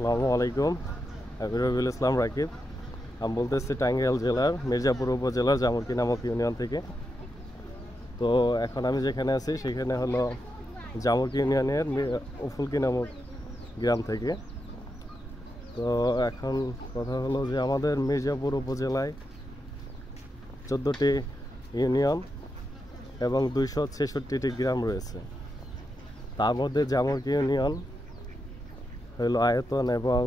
আসসালামু আলাইকুম। আমি রবিউল ইসলাম রাকিব। আমি বলতেছি টাঙ্গাইল জেলার মির্জাপুর উপজেলার জামুরকি নামক ইউনিয়ন থেকে। তো এখন আমি যেখানে আছি সেখানে হলো জামুরকি ইউনিয়নের উফুলকি নামক গ্রাম থেকে। তো এখন কথা হলো যে আমাদের মির্জাপুর উপজেলায় 14টি ইউনিয়ন এবং 266টি গ্রাম রয়েছে। তার মধ্যে জামুরকি ইউনিয়ন হলো আয়তন এবং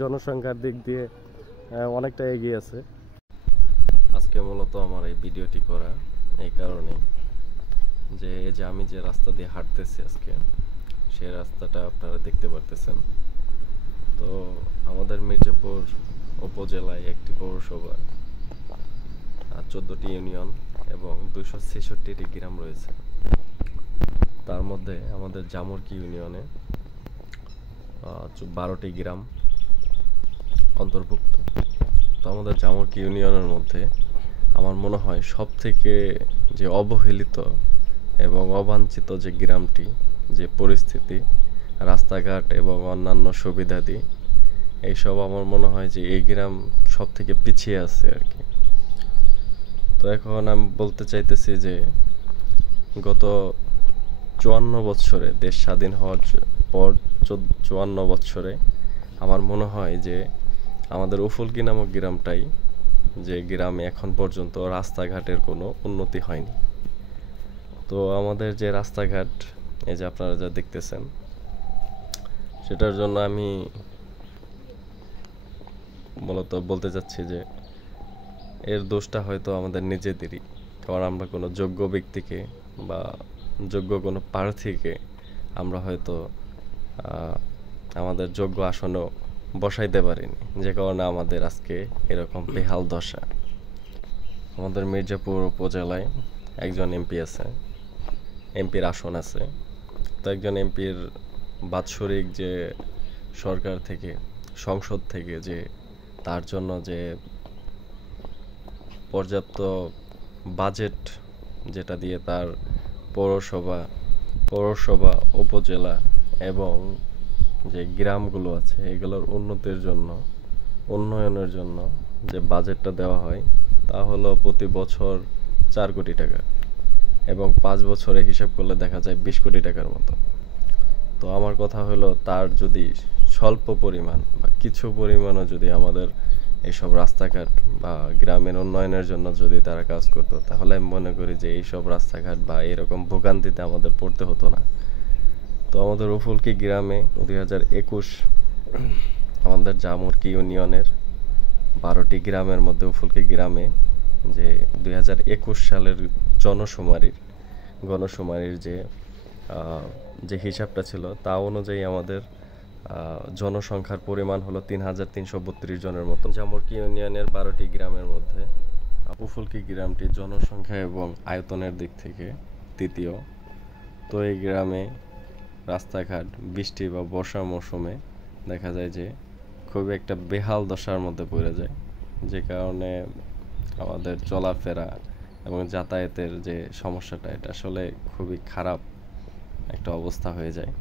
জনসংখ্যার দিক দিয়ে অনেকটা এগিয়ে আছে। আজকে মূলত আমার এই ভিডিওটি করা এই কারণে যে আমি যে রাস্তা দিয়ে হাঁটতেছি আজকে সেই রাস্তাটা আপনারা দেখতে পারতেছেন। তো আমাদের মির্জাপুর উপজেলায় একটি পৌরসভা, 14টি ইউনিয়ন এবং 266টি গ্রাম রয়েছে। তার মধ্যে আমাদের জামুরকি ইউনিয়নে 12টি গ্রাম অন্তর্ভুক্ত। তো আমাদের জামুরকি ইউনিয়নের মধ্যে আমার মনে হয় সব থেকে যে অবহেলিত এবং অবাঞ্ছিত যে গ্রামটি, যে পরিস্থিতি, রাস্তাঘাট এবং অন্যান্য সুবিধাদি, এইসব আমার মনে হয় যে এই গ্রাম সব থেকে পিছিয়ে আছে আর কি। তো এখন আমি বলতে চাইতেছি যে গত 54 বছরে, দেশ স্বাধীন হওয়ার পর 54 বছরে আমার মনে হয় যে আমাদের উফুলকি নামক গ্রামটাই, যে গ্রামে এখন পর্যন্ত রাস্তাঘাটের কোনো উন্নতি হয়নি। তো আমাদের যে রাস্তাঘাট এই যে আপনারা যা দেখতেছেন, সেটার জন্য আমি মূলত বলতে চাচ্ছি যে এর দোষটা হয়তো আমাদের নিজেদেরই, কারণ আমরা কোনো যোগ্য ব্যক্তিকে বা যোগ্য কোনো প্রার্থীকে আমরা হয়তো আমাদের যোগ্য আসনও বসাইতে পারিনি, যে কারণে আমাদের আজকে এরকম বেহাল দশা। আমাদের মির্জাপুর উপজেলায় একজন এমপি আছে, এমপির আসন আছে। তো একজন এমপির বাৎসরিক যে সরকার থেকে, সংসদ থেকে যে তার জন্য যে পর্যাপ্ত বাজেট, যেটা দিয়ে তার পৌরসভা উপজেলা এবং যে গ্রামগুলো আছে এগুলোর উন্নয়নের জন্য যে বাজেটটা দেওয়া হয় তা হলো প্রতি বছর 4 কোটি টাকা, এবং 5 বছরে হিসাব করলে দেখা যায় 20 কোটি টাকার মতো। তো আমার কথা হলো, তার যদি স্বল্প পরিমাণ বা কিছু পরিমাণও যদি আমাদের এইসব রাস্তাঘাট বা গ্রামের উন্নয়নের জন্য যদি তারা কাজ করতো, তাহলে আমি মনে করি যে এইসব রাস্তাঘাট বা এরকম ভোগান্তিতে আমাদের পড়তে হতো না। তো আমাদের উফুলকি গ্রামে 2021 আমাদের জামুরকি ইউনিয়নের 12টি গ্রামের মধ্যে উফুলকি গ্রামে যে 2021 সালের গণশুমারির যে হিসাবটা ছিল তা অনুযায়ী আমাদের জনসংখ্যার পরিমাণ হলো 3332 জনের মতো। জামুরকি ইউনিয়নের 12টি গ্রামের মধ্যে উফুলকি গ্রামটি জনসংখ্যা এবং আয়তনের দিক থেকে তৃতীয়। তো এই গ্রামে রাস্তাঘাট বৃষ্টি বা বর্ষার মৌসুমে দেখা যায় যে খুবই একটা বেহাল দশার মধ্যে পড়ে যায়, যে কারণে আমাদের চলাফেরা এবং যাতায়াতের যে সমস্যাটা, এটা আসলে খুবই খারাপ একটা অবস্থা হয়ে যায়,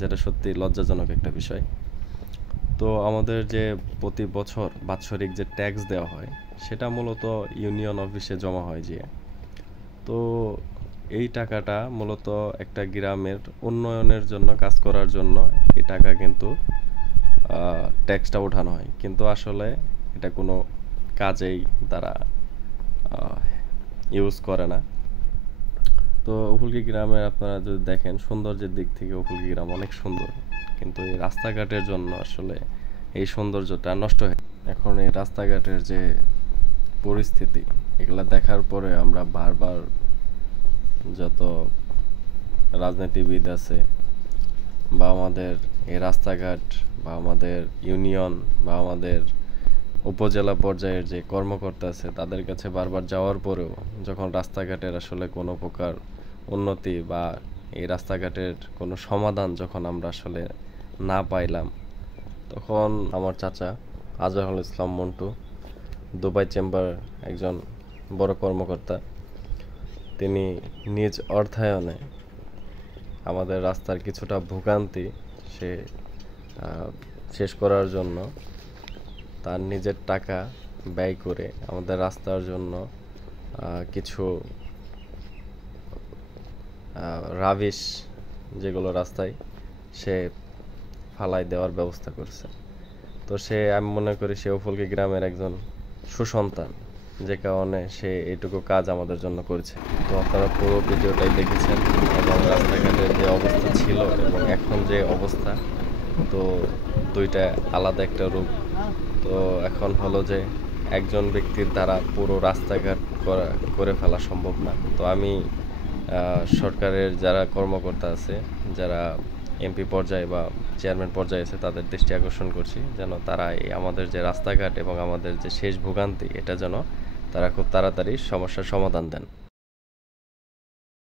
যেটা সত্যি লজ্জাজনক একটা বিষয়। তো আমাদের যে প্রতি বছর বাৎসরিক যে ট্যাক্স দেওয়া হয় সেটা মূলত ইউনিয়ন অফিসে জমা হয় যে, তো এই টাকাটা মূলত একটা গ্রামের উন্নয়নের জন্য, কাজ করার জন্য এই টাকা কিন্তু ট্যাক্সটা ওঠানো হয়, কিন্তু আসলে এটা কোনো কাজেই তারা ইউজ করে না। তো উফুলকি গ্রামে আপনারা যদি দেখেন, সৌন্দর্যের দিক থেকে উফুলকি গ্রাম অনেক সুন্দর, কিন্তু এই রাস্তাঘাটের জন্য আসলে এই সৌন্দর্যটা নষ্ট হয়। এখন এই রাস্তাঘাটের যে পরিস্থিতি, এগুলা দেখার পরে আমরা বারবার যত রাজনীতিবিদ আছে বা আমাদের এই রাস্তাঘাট বা আমাদের ইউনিয়ন বা আমাদের উপজেলা পর্যায়ের যে কর্মকর্তা আছে তাদের কাছে বারবার যাওয়ার পরেও যখন রাস্তাঘাটের আসলে কোনো প্রকার উন্নতি বা এই রাস্তাঘাটের কোনো সমাধান যখন আমরা আসলে না পাইলাম, তখন আমার চাচা আজহারুল ইসলাম মন্টু, দুবাই চেম্বার একজন বড় কর্মকর্তা, তিনি নিজ অর্থায়নে আমাদের রাস্তার কিছুটা ভোগান্তি সে শেষ করার জন্য তার নিজের টাকা ব্যয় করে আমাদের রাস্তার জন্য কিছু রাবিশ যেগুলো রাস্তায় সে ফালাই দেওয়ার ব্যবস্থা করছে। তো আমি মনে করি সে উফুলকি গ্রামের একজন সুসন্তান, যে কারণে সে এইটুকু কাজ আমাদের জন্য করেছে। তো আপনারা পুরো ভিডিওটাই দেখেছেন এবং রাস্তাঘাটের যে অবস্থা ছিল এবং এখন যে অবস্থা, তো দুইটা আলাদা একটা রূপ। তো এখন হলো যে একজন ব্যক্তির দ্বারা পুরো রাস্তাঘাট করে ফেলা সম্ভব না। তো আমি সরকারের যারা কর্মকর্তা আছে, যারা এমপি পর্যায়ে বা চেয়ারম্যান পর্যায়ে আছে, তাদের দৃষ্টি আকর্ষণ করছি যেন তারা এই আমাদের যে রাস্তাঘাট এবং আমাদের যে শেষ ভোগান্তি, এটা যেন তারা খুব তাড়াতাড়ি সমস্যার সমাধান দেন।